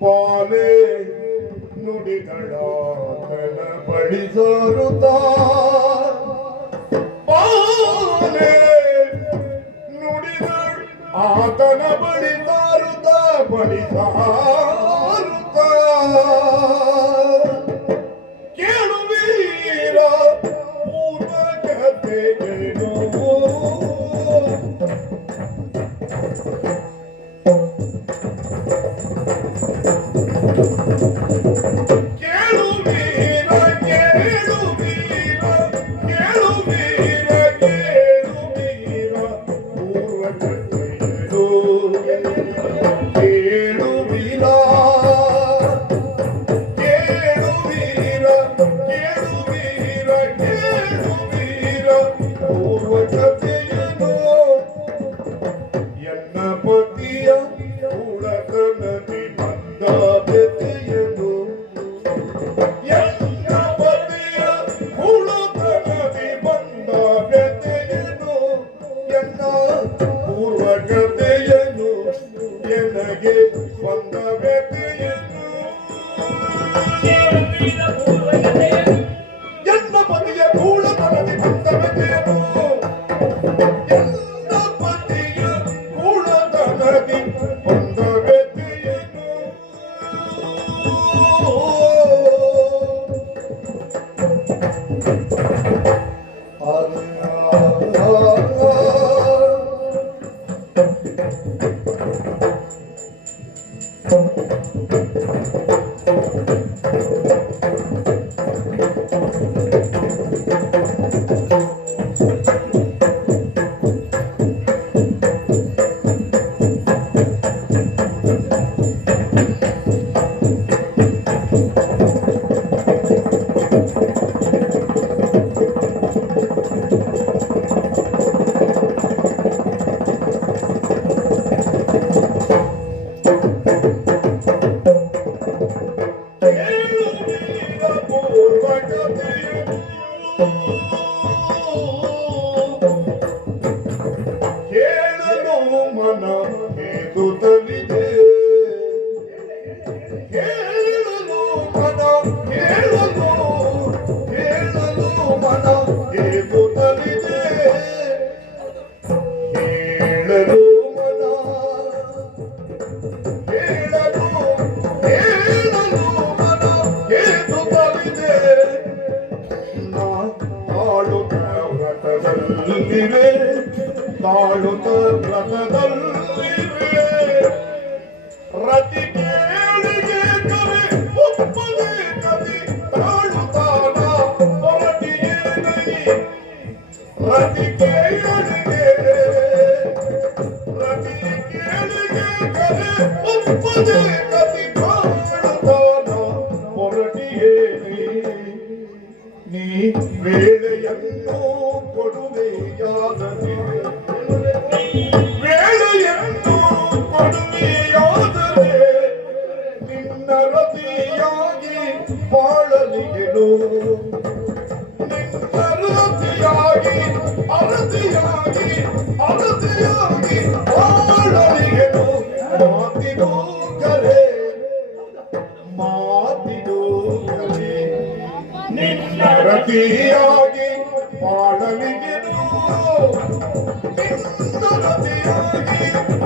ಪಾಲೆ ನುಡಿಗಳ ಬಳಿ ಬಡಿಸೋರುತ್ತ ಪಾಲೆ ನುಡಿಗಳ ಆತನ ಬಳಿ ಸಾರುತ ಬಳಿ ಸಾರುತ ಕೇಳು ಕೇಳುವೀರ ಪೂರ್ವ ಕಥೆಗಳು ಎನ್ನ ಪತಿಯ ಉಳಕನದಿ ಬಂದ ಬೆತೆಯನು ಎನ್ನ ಪತಿಯ ಉಳಕನದಿ ಬಂದ ಬೆತೆಯನು ಎನ್ನ ಪೂರ್ವ ಎನಗೆ ಬಂದ ಬೆತೆಯನು ಕೇಳುವೀರ দুতলি দে ಕೇಳಿಗೆ ಕರೆ ಒಪ್ಪದೆ ಕವಿ ತಾಳುತ್ತಾನ ಹೊರಟಿಯೇನೈ ಮಾತಿಗೂ ಕರೆ ನಿನ್ನ ರತಿಯಾಗಿ ಬಾಳಲಿಗೆನು ನಿನ್ನ ರತಿಯಾಗಿ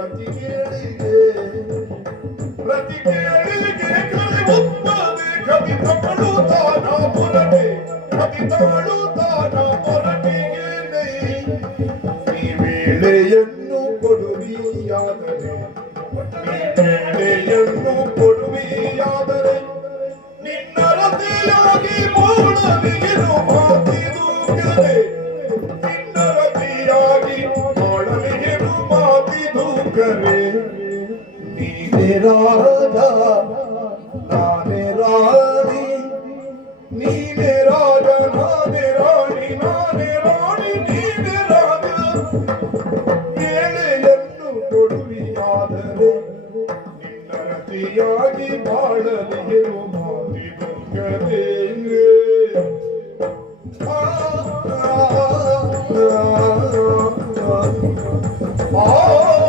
ಪ್ರತಿ ಕೇಳಿಗೆ ಪ್ರತಿ ಕೇಳಿಗೆ ಕರೆ ಒಪ್ಪದೆ ಪುರದೆ ಕದಿದವಳು ತಾನ ಈ ವೇಳೆಯನ್ನು ಕೊಡುವಿಯಾದರೆ ಕೊಡುವಿಯಾದರೆ, ನಿನ್ನ ರತಿಯಾಗಿ ಮಾತಿದೂಕರೆ ನೀನೇ ರಾಜ ನಾನೇ ರಾಣಿ ನೀನೇ ರಾಜ ನಾನೇ ರಾಣಿ ನಾನೇ ರಾಣಿ ನೀನೇ ರಾಜ ವೇಳೆಯನ್ನು ಕೊಡುವಿಯಾದರೆ ನಿನ್ನ ರತಿಯಾಗಿ ಬಾಳಲಿರು ಮಾತಿದುಂಗರೇ ಆ ಆ, ಆ, ಆ, ಆ